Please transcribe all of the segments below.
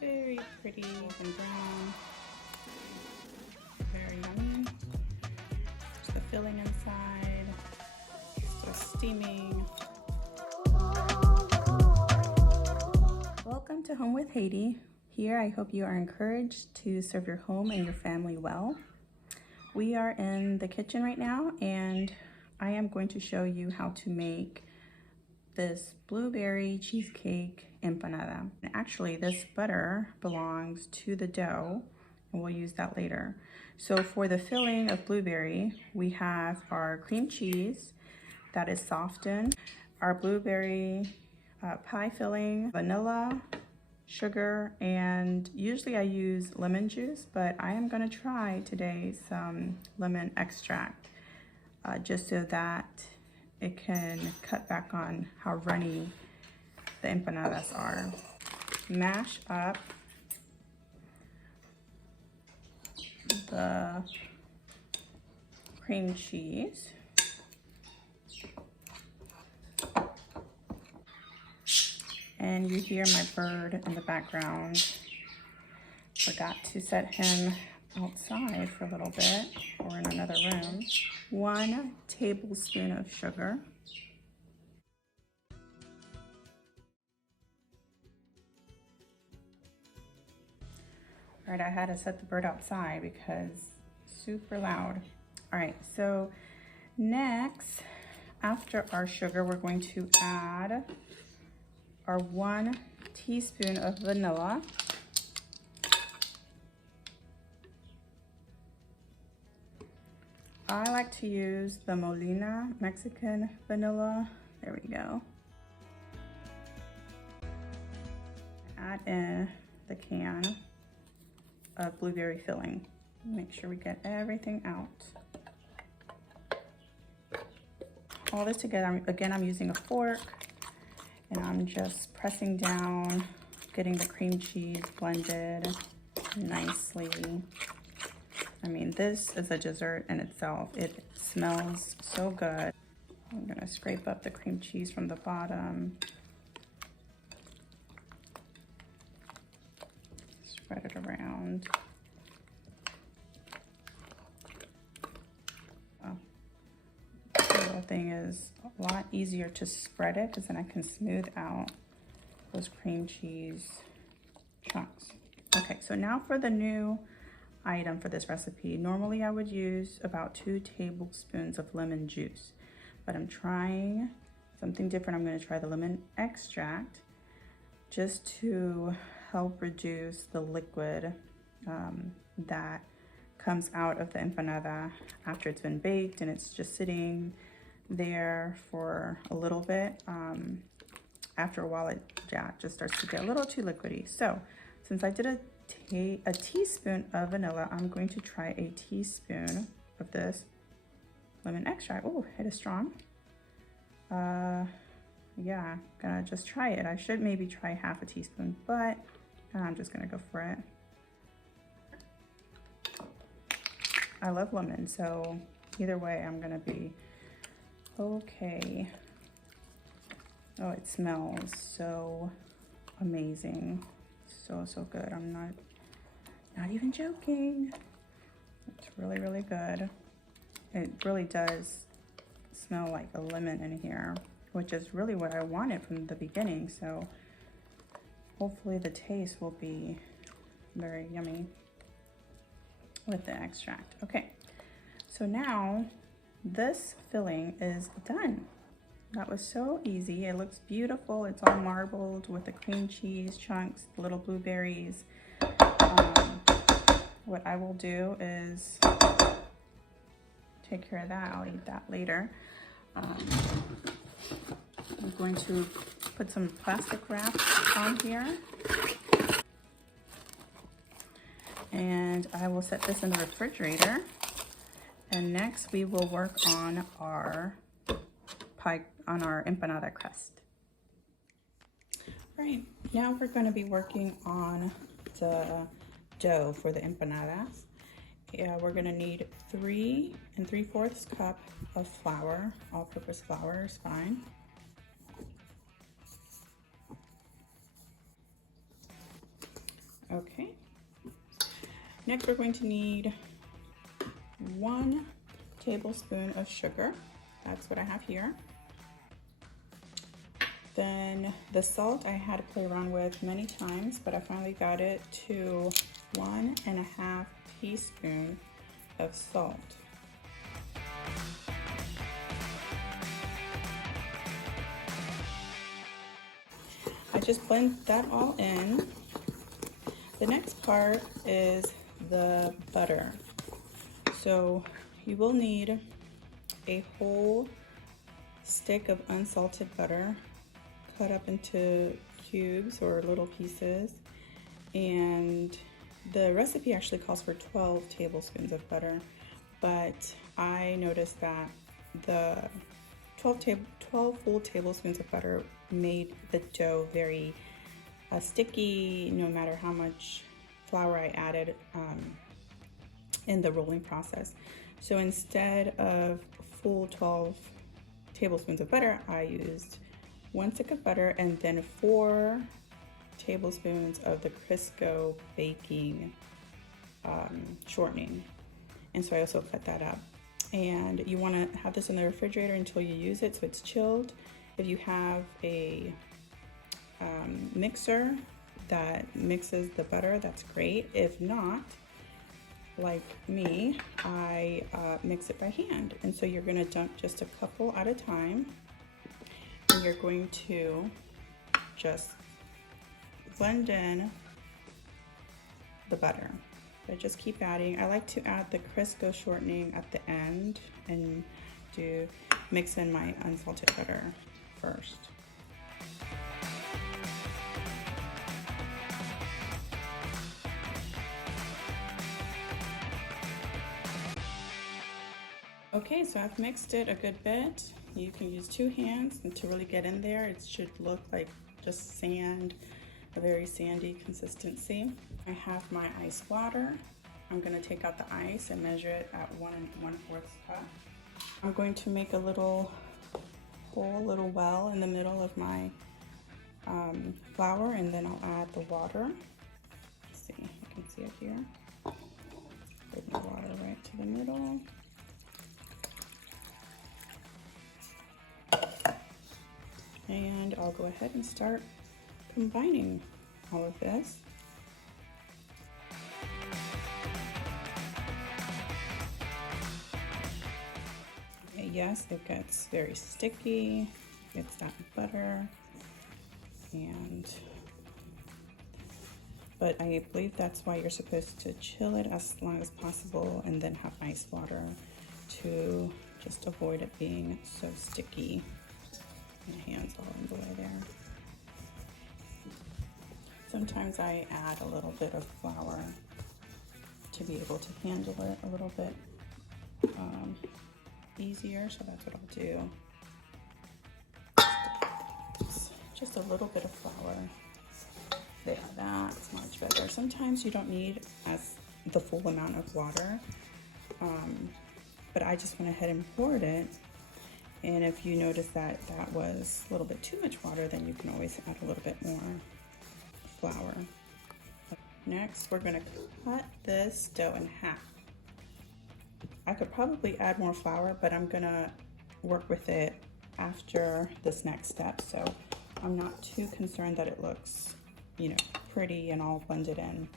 Very pretty and brown. Very yummy. There's the filling inside. Still steaming. Welcome to Home with Haiti. Here I hope you are encouraged to serve your home and your family well. We are in the kitchen right now and I am going to show you how to make this blueberry cheesecake empanada. Actually, this butter belongs to the dough and we'll use that later. So for the filling of blueberry, we have our cream cheese that is softened, our blueberry pie filling, vanilla, sugar, and usually I use lemon juice, but I am gonna try today some lemon extract just so that it can cut back on how runny the empanadas are. Mash up the cream cheese. And you hear my bird in the background. Forgot to set him outside for a little bit or in another room. 1 tablespoon of sugar. All right, I had to set the bird outside because it's super loud. All right, so next, after our sugar, we're going to add our 1 teaspoon of vanilla. I like to use the Molina Mexican vanilla. There we go. Add in the can of blueberry filling. Make sure we get everything out. All this together, again, I'm using a fork and I'm just pressing down, getting the cream cheese blended nicely. I mean, this is a dessert in itself. It smells so good. I'm gonna scrape up the cream cheese from the bottom. Spread it around. Oh. The little thing is a lot easier to spread it because then I can smooth out those cream cheese chunks. Okay, so now for the new item for this recipe. Normally I would use about 2 tablespoons of lemon juice, but I'm trying something different. I'm going to try the lemon extract just to help reduce the liquid that comes out of the empanada after it's been baked and it's just sitting there for a little bit. After a while it just starts to get a little too liquidy. So since I did a teaspoon of vanilla, I'm going to try a teaspoon of this lemon extract. Oh, it is strong. Yeah, gonna just try it. I should maybe try half a teaspoon, but I'm just gonna go for it. I love lemon, so either way I'm gonna be okay. Oh, it smells so amazing. So good. I'm not even joking. It's really, really good. It really does smell like a lemon in here, which is really what I wanted from the beginning. So hopefully the taste will be very yummy with the extract. Okay, so now this filling is done. That was so easy. It looks beautiful. It's all marbled with the cream cheese chunks, the little blueberries. What I will do is take care of that. I'll eat that later. I'm going to put some plastic wrap on here. And I will set this in the refrigerator. And next we will work on our pie, on our empanada crust. All right, now we're going to be working on the dough for the empanadas. Yeah, we're going to need 3 3/4 cup of flour. All-purpose flour is fine. Okay. Next, we're going to need 1 tablespoon of sugar. That's what I have here. Then the salt I had to play around with many times, but I finally got it to 1.5 teaspoons of salt. I just blend that all in. The next part is the butter. So you will need a whole stick of unsalted butter cut up into cubes or little pieces, and the recipe actually calls for 12 tablespoons of butter, but I noticed that the 12 full tablespoons of butter made the dough very sticky no matter how much flour I added in the rolling process. So instead of full 12 tablespoons of butter, I used 1 stick of butter and then 4 tablespoons of the Crisco Baking Shortening. And so I also cut that up. And you want to have this in the refrigerator until you use it so it's chilled. If you have a mixer that mixes the butter, that's great. If not, like me, I mix it by hand. And so you're going to dump just a couple at a time. And you're going to just blend in the butter. So just keep adding. I like to add the Crisco shortening at the end and mix in my unsalted butter first. Okay, so I've mixed it a good bit. You can use 2 hands and to really get in there. It should look like just sand, a very sandy consistency. I have my ice water. I'm going to take out the ice and measure it at 1 1/4 cup. I'm going to make a little hole, little well in the middle of my flour, and then I'll add the water. Let's see, you can see it here. Put my water right to the middle. And I'll go ahead and start combining all of this. Okay, yes, it gets very sticky. It's that butter, but I believe that's why you're supposed to chill it as long as possible and then have ice water to just avoid it being so sticky. My hands all in the way there. Sometimes I add a little bit of flour to be able to handle it a little bit easier, so that's what I'll do. Just a little bit of flour. There, that's much better. Sometimes you don't need the full amount of water, but I just went ahead and poured it. And if you notice that that was a little bit too much water, then you can always add a little bit more flour. Next, we're gonna cut this dough in half. I could probably add more flour, but I'm gonna work with it after this next step. So I'm not too concerned that it looks, pretty and all blended in.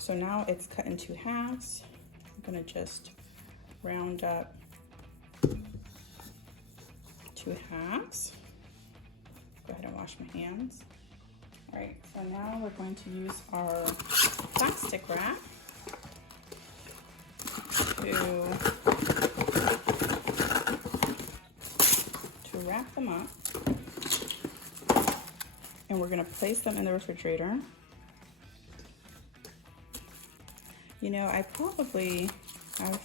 So now it's cut into halves. I'm gonna just round up 2 halves. Go ahead and wash my hands. All right, so now we're going to use our plastic wrap to wrap them up. And we're gonna place them in the refrigerator. I've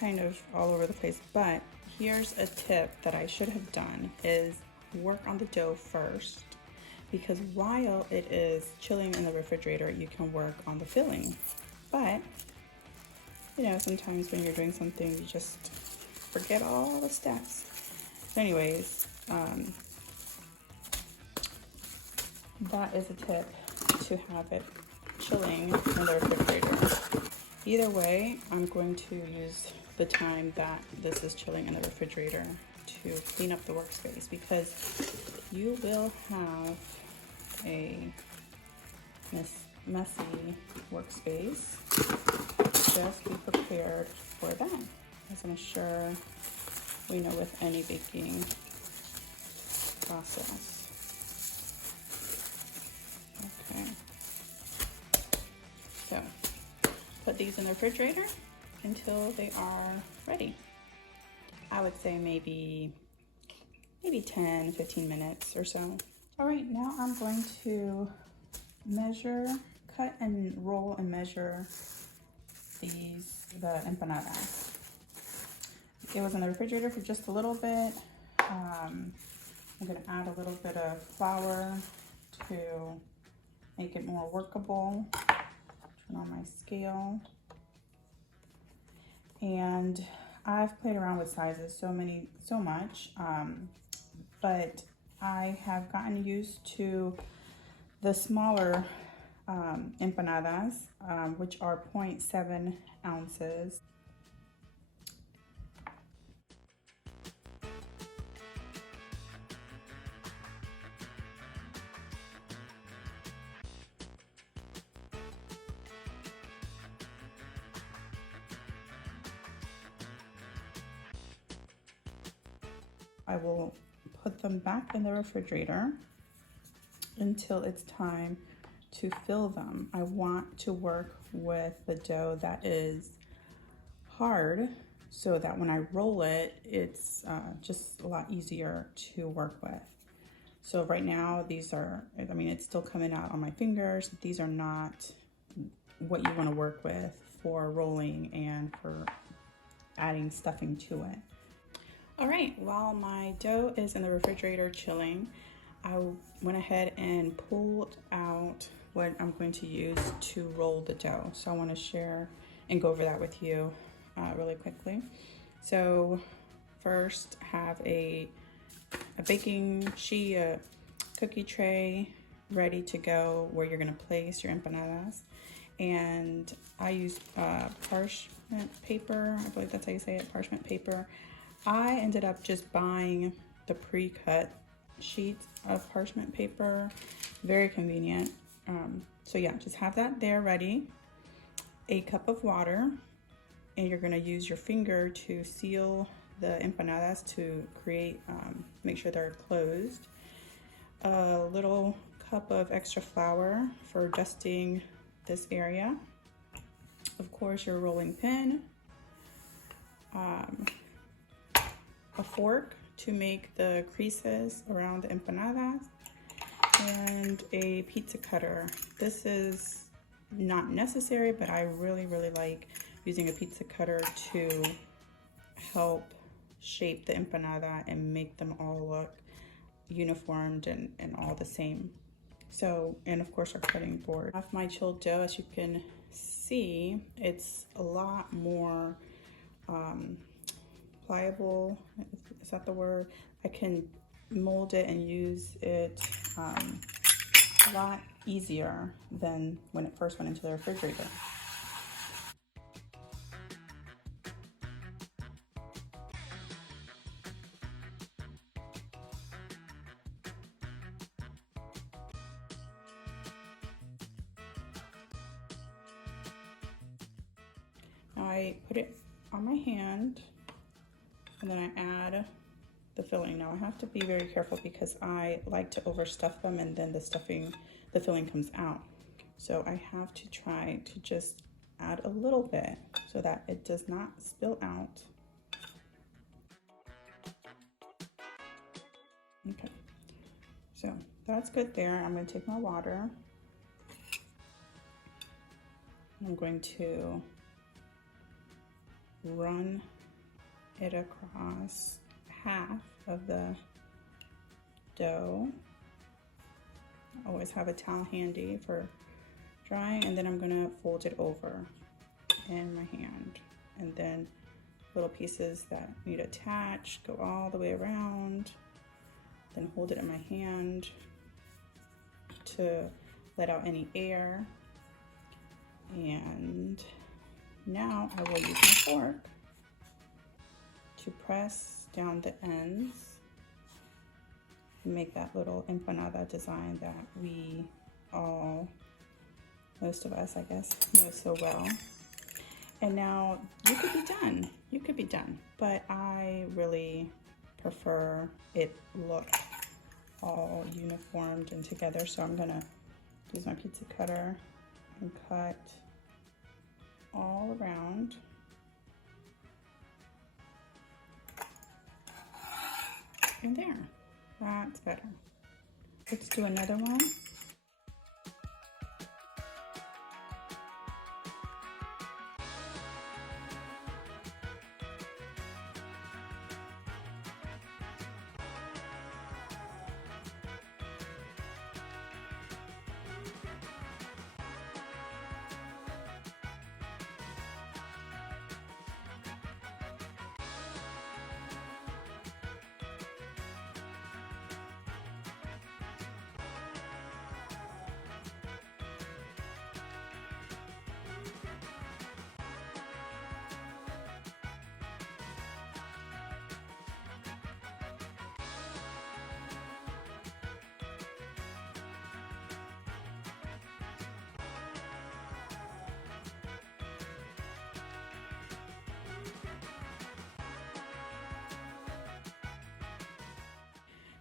kind of all over the place, but here's a tip that I should have done is work on the dough first, because while it is chilling in the refrigerator, you can work on the filling. But, sometimes when you're doing something, you just forget all the steps. So anyways, that is a tip, to have it chilling in the refrigerator. Either way, I'm going to use the time that this is chilling in the refrigerator to clean up the workspace, because you will have a messy workspace. Just be prepared for that, as I'm sure we know with any baking process. Okay, so put these in the refrigerator until they are ready. I would say maybe 10-15 minutes or so. All right, now I'm going to cut and roll and measure the empanadas. It was in the refrigerator for just a little bit. I'm gonna add a little bit of flour to make it more workable. Turn on my scale. And I've played around with sizes so much, but I have gotten used to the smaller empanadas, which are 0.7 ounces. I will put them back in the refrigerator until it's time to fill them. I want to work with the dough that is hard, so that when I roll it, it's just a lot easier to work with. So right now, these are, I mean, it's still coming out on my fingers. These are not what you want to work with for rolling and for adding stuffing to it. All right, while my dough is in the refrigerator chilling, I went ahead and pulled out what I'm going to use to roll the dough. So I want to share and go over that with you really quickly. So first, have a baking sheet, a cookie tray ready to go where you're going to place your empanadas. And I use parchment paper. I believe that's how you say it, parchment paper. I ended up just buying the pre-cut sheets of parchment paper. Very convenient. So yeah, just have that there ready. A cup of water, and you're gonna use your finger to seal the empanadas to create, make sure they're closed. A little cup of extra flour for dusting this area. Of course, your rolling pin. A fork to make the creases around the empanadas, and a pizza cutter. This is not necessary, but I really like using a pizza cutter to help shape the empanada and make them all look uniformed and all the same. So, and of course our cutting board. I have my chilled dough. As you can see, it's a lot more pliable, is that the word? I can mold it and use it a lot easier than when it first went into the refrigerator. Now I put it on my hand, and then I add the filling. Now I have to be very careful because I like to overstuff them, and then the filling comes out. So I have to try to just add a little bit so that it does not spill out. Okay, so that's good there. I'm going to take my water. I'm going to run it across half of the dough. I always have a towel handy for drying, and then I'm gonna fold it over in my hand, and then little pieces that need attached go all the way around, then hold it in my hand. to let out any air. And now I will use my fork to press down the ends and make that little empanada design that we all, most of us I guess, know so well. And now you could be done. You could be done. But I really prefer it look all uniformed and together. So I'm gonna use my pizza cutter and cut all around. And there, that's better. Let's do another one.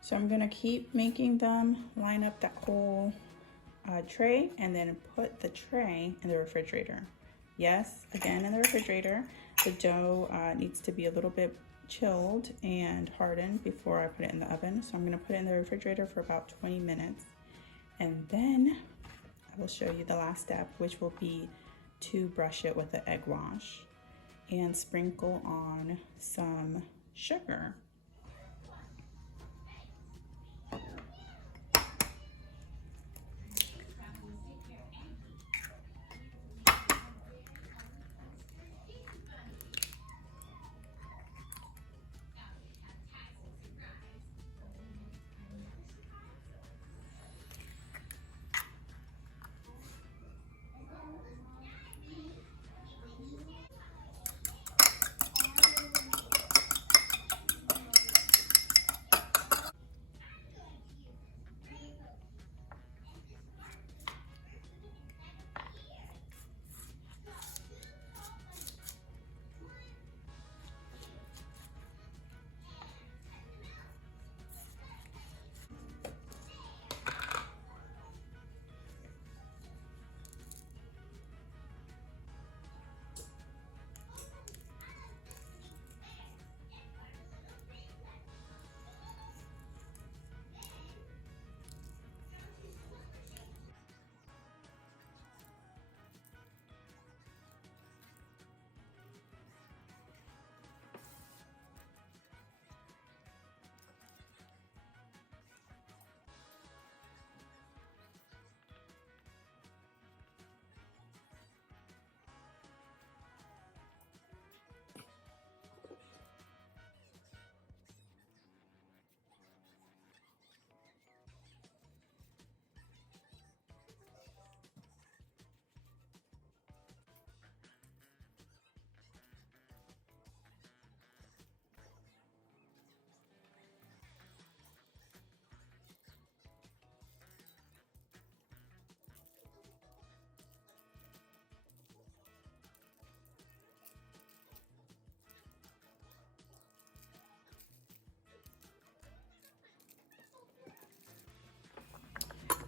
So I'm gonna keep making them line up that whole tray and then put the tray in the refrigerator. Yes, again in the refrigerator. The dough needs to be a little bit chilled and hardened before I put it in the oven. So I'm gonna put it in the refrigerator for about 20 minutes. And then I will show you the last step, which will be to brush it with the egg wash and sprinkle on some sugar.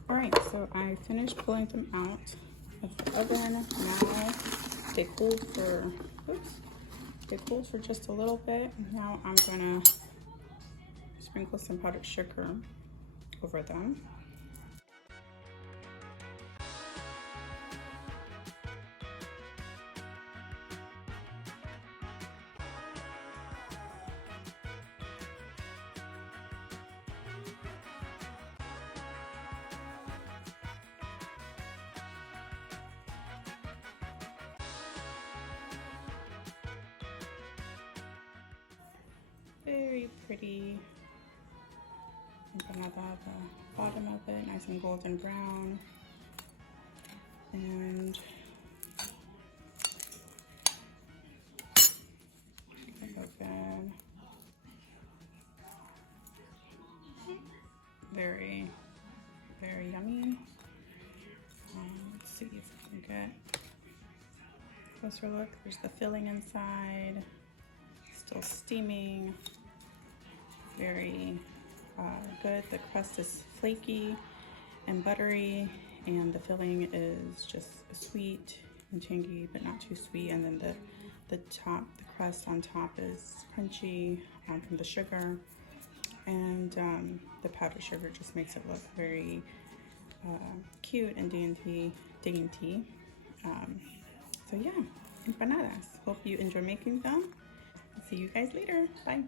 All right, so I finished pulling them out of the oven. Now they cooled for, they cooled for just a little bit. Now I'm gonna sprinkle some powdered sugar over them. Very pretty empanada, the bottom of it, nice and golden brown. And open. Very, very yummy. Let's see if we can get a closer look. There's the filling inside, still steaming. Very good. The crust is flaky and buttery, and the filling is just sweet and tangy, but not too sweet. And then the crust on top is crunchy from the sugar, and the powdered sugar just makes it look very cute and dainty. So yeah, empanadas. Hope you enjoy making them. See you guys later. Bye.